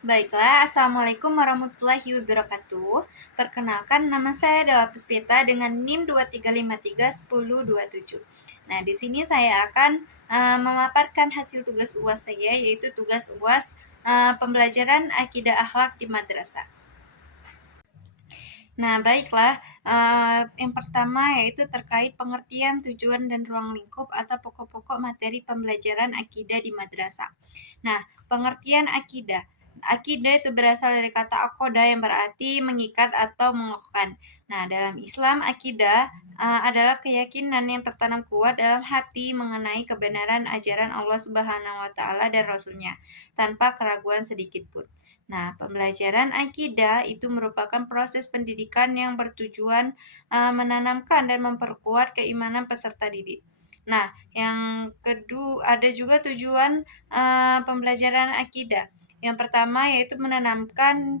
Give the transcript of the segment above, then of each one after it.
Baiklah, Assalamualaikum warahmatullahi wabarakatuh. Perkenalkan, nama saya adalah Puspita dengan NIM 23531027. Nah, di sini saya akan memaparkan hasil tugas UAS saya, yaitu tugas UAS pembelajaran akidah akhlak di madrasah. Nah, baiklah. Yang pertama yaitu terkait pengertian, tujuan, dan ruang lingkup atau pokok-pokok materi pembelajaran akidah di madrasah. Nah, pengertian akidah. Akidah itu berasal dari kata akoda yang berarti mengikat atau mengokohkan. Nah, dalam Islam, akidah adalah keyakinan yang tertanam kuat dalam hati mengenai kebenaran ajaran Allah Subhanahu wa taala dan Rasulnya, tanpa keraguan sedikit pun. Nah, pembelajaran akidah itu merupakan proses pendidikan yang bertujuan menanamkan dan memperkuat keimanan peserta didik. Nah, yang kedua ada juga tujuan pembelajaran akidah. Yang pertama yaitu menanamkan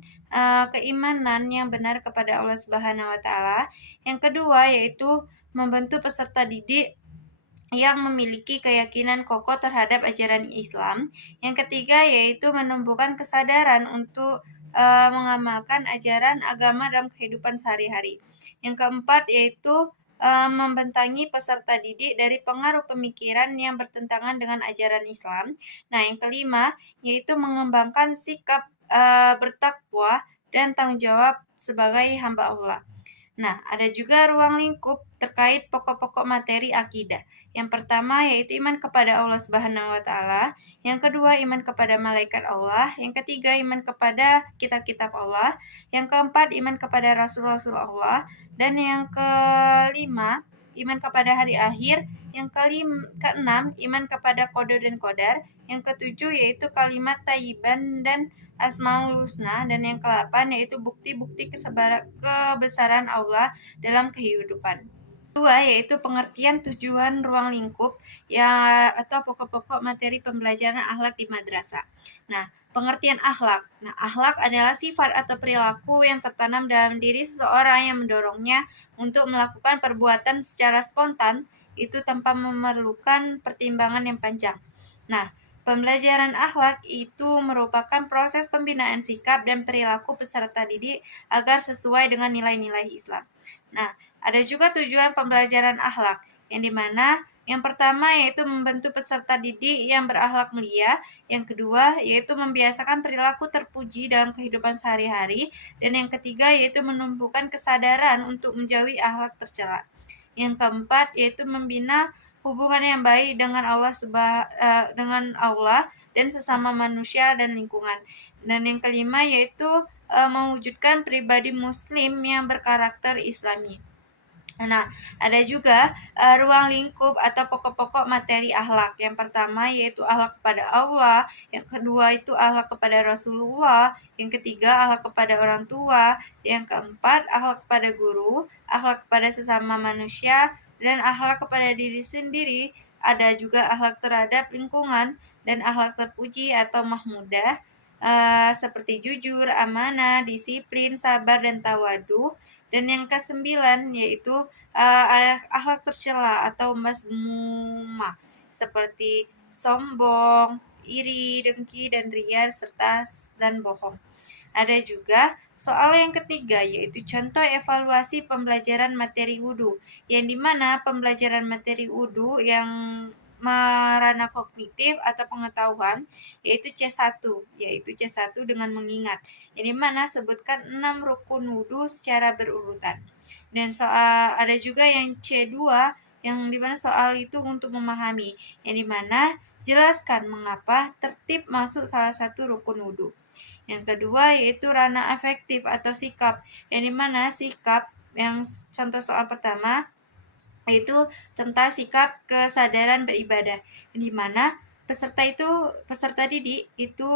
keimanan yang benar kepada Allah Subhanahu wa taala. Yang kedua yaitu membentuk peserta didik yang memiliki keyakinan kokoh terhadap ajaran Islam. Yang ketiga yaitu menumbuhkan kesadaran untuk mengamalkan ajaran agama dalam kehidupan sehari-hari. Yang keempat yaitu membentangi peserta didik dari pengaruh pemikiran yang bertentangan dengan ajaran Islam. Nah, yang kelima yaitu mengembangkan sikap bertakwa dan tanggung jawab sebagai hamba Allah. Nah, ada juga ruang lingkup terkait pokok-pokok materi akidah. Yang pertama yaitu iman kepada Allah Subhanahu wa taala, yang kedua iman kepada malaikat Allah, yang ketiga iman kepada kitab-kitab Allah, yang keempat iman kepada rasul-rasul Allah, dan yang kelima iman kepada hari akhir, yang keenam iman kepada qada dan qadar, yang ketujuh yaitu kalimat tayyiban dan Asmaul Husna, dan yang ke-8 yaitu bukti-bukti kebesaran Allah dalam kehidupan. Kedua yaitu pengertian tujuan ruang lingkup ya atau pokok-pokok materi pembelajaran akhlak di madrasah. Nah, pengertian akhlak. Nah, akhlak adalah sifat atau perilaku yang tertanam dalam diri seseorang yang mendorongnya untuk melakukan perbuatan secara spontan itu tanpa memerlukan pertimbangan yang panjang. Nah, pembelajaran akhlak itu merupakan proses pembinaan sikap dan perilaku peserta didik agar sesuai dengan nilai-nilai Islam. Nah, ada juga tujuan pembelajaran akhlak, yang dimana yang pertama yaitu membentuk peserta didik yang berakhlak mulia, yang kedua yaitu membiasakan perilaku terpuji dalam kehidupan sehari-hari, dan yang ketiga yaitu menumbuhkan kesadaran untuk menjauhi akhlak tercela. Yang keempat yaitu membina hubungan yang baik dengan Allah dan sesama manusia dan lingkungan. Dan yang kelima yaitu mewujudkan pribadi muslim yang berkarakter Islami. Nah, ada juga ruang lingkup atau pokok-pokok materi akhlak. Yang pertama yaitu akhlak kepada Allah, yang kedua itu akhlak kepada Rasulullah, yang ketiga akhlak kepada orang tua, yang keempat akhlak kepada guru, akhlak kepada sesama manusia, dan akhlak kepada diri sendiri. Ada juga akhlak terhadap lingkungan dan akhlak terpuji atau mahmudah. Seperti jujur, amanah, disiplin, sabar, dan tawadu. Dan yang kesembilan yaitu akhlak tercela atau mazmumah seperti sombong, iri, dengki, dan ria serta dan bohong. Ada juga soal yang ketiga yaitu contoh evaluasi pembelajaran materi wudhu, yang dimana pembelajaran materi wudhu yang merana kognitif atau pengetahuan yaitu C1 dengan mengingat, yang dimana sebutkan 6 rukun wudhu secara berurutan. Dan soal ada juga yang C2 yang dimana soal itu untuk memahami, yang dimana jelaskan mengapa tertib masuk salah satu rukun wudhu. Yang kedua yaitu ranah afektif atau sikap, yang dimana sikap yang contoh soal pertama yaitu tentang sikap kesadaran beribadah, yang dimana peserta didik itu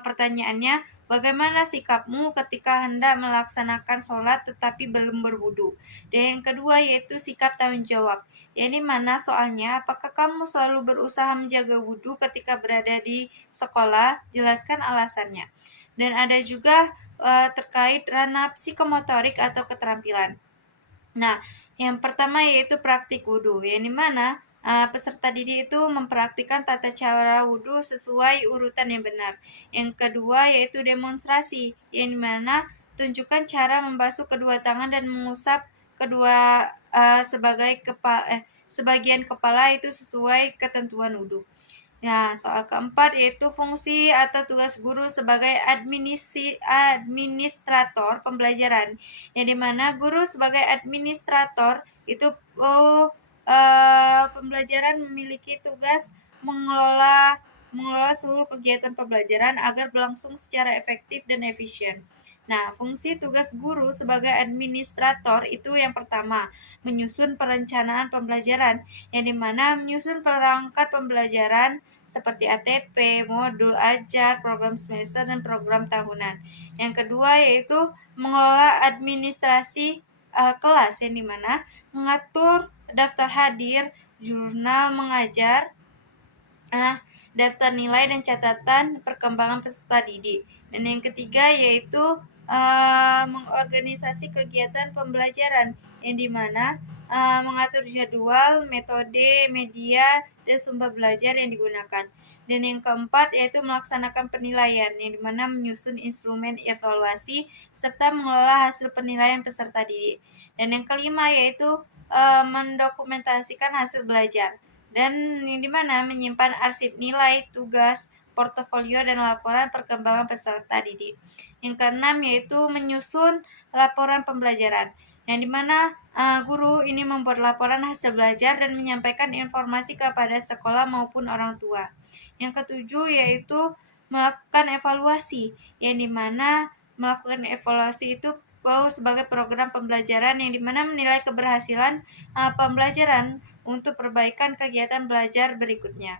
pertanyaannya, bagaimana sikapmu ketika hendak melaksanakan sholat tetapi belum berwudu. Dan yang kedua yaitu sikap tanggung jawab, yang dimana soalnya, apakah kamu selalu berusaha menjaga wudu ketika berada di sekolah, jelaskan alasannya. Dan ada juga terkait ranah psikomotorik atau keterampilan. Nah, yang pertama yaitu praktik wudhu, yang dimana peserta didik itu mempraktikkan tata cara wudhu sesuai urutan yang benar. Yang kedua yaitu demonstrasi, yang dimana tunjukkan cara membasuh kedua tangan dan mengusap kedua sebagian kepala itu sesuai ketentuan wudhu. Nah, soal keempat yaitu fungsi atau tugas guru sebagai administrator pembelajaran, yang dimana guru sebagai administrator itu pembelajaran memiliki tugas mengelola seluruh kegiatan pembelajaran agar berlangsung secara efektif dan efisien. Nah, fungsi tugas guru sebagai administrator itu yang pertama, menyusun perencanaan pembelajaran, yang dimana menyusun perangkat pembelajaran seperti ATP, modul ajar, program semester, dan program tahunan. Yang kedua yaitu mengelola administrasi kelas, yang dimana mengatur daftar hadir, jurnal mengajar, daftar nilai dan catatan perkembangan peserta didik. Dan yang ketiga yaitu mengorganisasi kegiatan pembelajaran, yang dimana mengatur jadwal, metode, media, dan sumber belajar yang digunakan. Dan yang keempat yaitu melaksanakan penilaian, yang dimana menyusun instrumen evaluasi serta mengelola hasil penilaian peserta didik. Dan yang kelima yaitu mendokumentasikan hasil belajar, dan yang dimana menyimpan arsip nilai, tugas, portofolio, dan laporan perkembangan peserta didik. Yang keenam yaitu menyusun laporan pembelajaran, yang dimana guru ini membuat laporan hasil belajar dan menyampaikan informasi kepada sekolah maupun orang tua. Yang ketujuh yaitu melakukan evaluasi, yang dimana melakukan evaluasi itu sebagai program pembelajaran, yang dimana menilai keberhasilan pembelajaran untuk perbaikan kegiatan belajar berikutnya.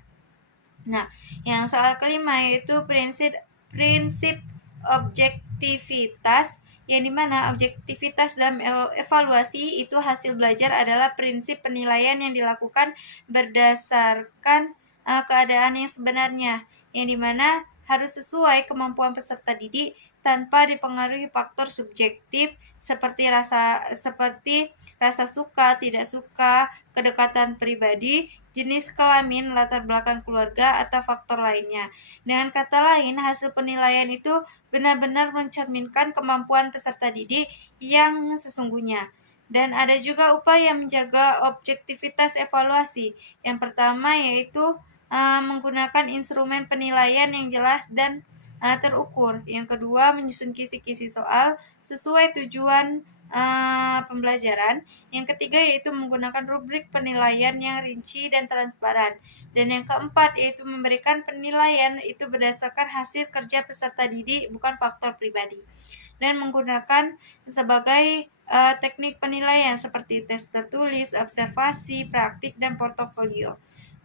Nah, yang soal kelima yaitu prinsip objektivitas, yang dimana objektivitas dalam evaluasi itu hasil belajar adalah prinsip penilaian yang dilakukan berdasarkan keadaan yang sebenarnya, yang dimana harus sesuai kemampuan peserta didik tanpa dipengaruhi faktor subjektif seperti rasa suka, tidak suka, kedekatan pribadi, jenis kelamin, latar belakang keluarga, atau faktor lainnya. Dengan kata lain, hasil penilaian itu benar-benar mencerminkan kemampuan peserta didik yang sesungguhnya. Dan ada juga upaya menjaga objektivitas evaluasi. Yang pertama yaitu menggunakan instrumen penilaian yang jelas dan terukur. Yang kedua, menyusun kisi-kisi soal sesuai tujuan pembelajaran. Yang ketiga yaitu menggunakan rubrik penilaian yang rinci dan transparan. Dan yang keempat yaitu memberikan penilaian itu berdasarkan hasil kerja peserta didik, bukan faktor pribadi. Dan menggunakan sebagai teknik penilaian seperti tes tertulis, observasi, praktik, dan portofolio.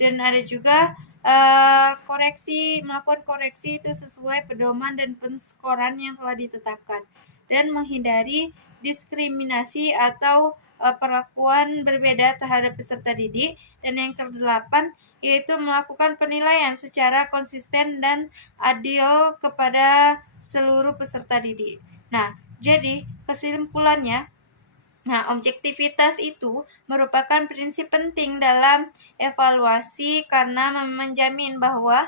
Dan ada juga melakukan koreksi itu sesuai pedoman dan penskoran yang telah ditetapkan, dan menghindari diskriminasi atau perlakuan berbeda terhadap peserta didik. Dan yang kedelapan yaitu melakukan penilaian secara konsisten dan adil kepada seluruh peserta didik. Nah, jadi kesimpulannya, objektivitas itu merupakan prinsip penting dalam evaluasi karena menjamin bahwa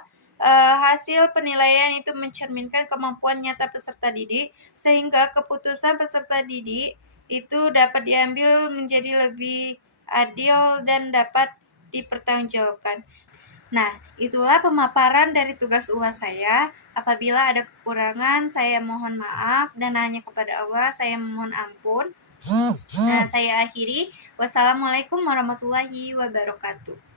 hasil penilaian itu mencerminkan kemampuan nyata peserta didik, sehingga keputusan peserta didik itu dapat diambil menjadi lebih adil dan dapat dipertanggungjawabkan. Nah, itulah pemaparan dari tugas UAS saya. Apabila ada kekurangan, saya mohon maaf, dan hanya kepada Allah saya mohon ampun. Nah, saya akhiri. Wassalamualaikum warahmatullahi wabarakatuh.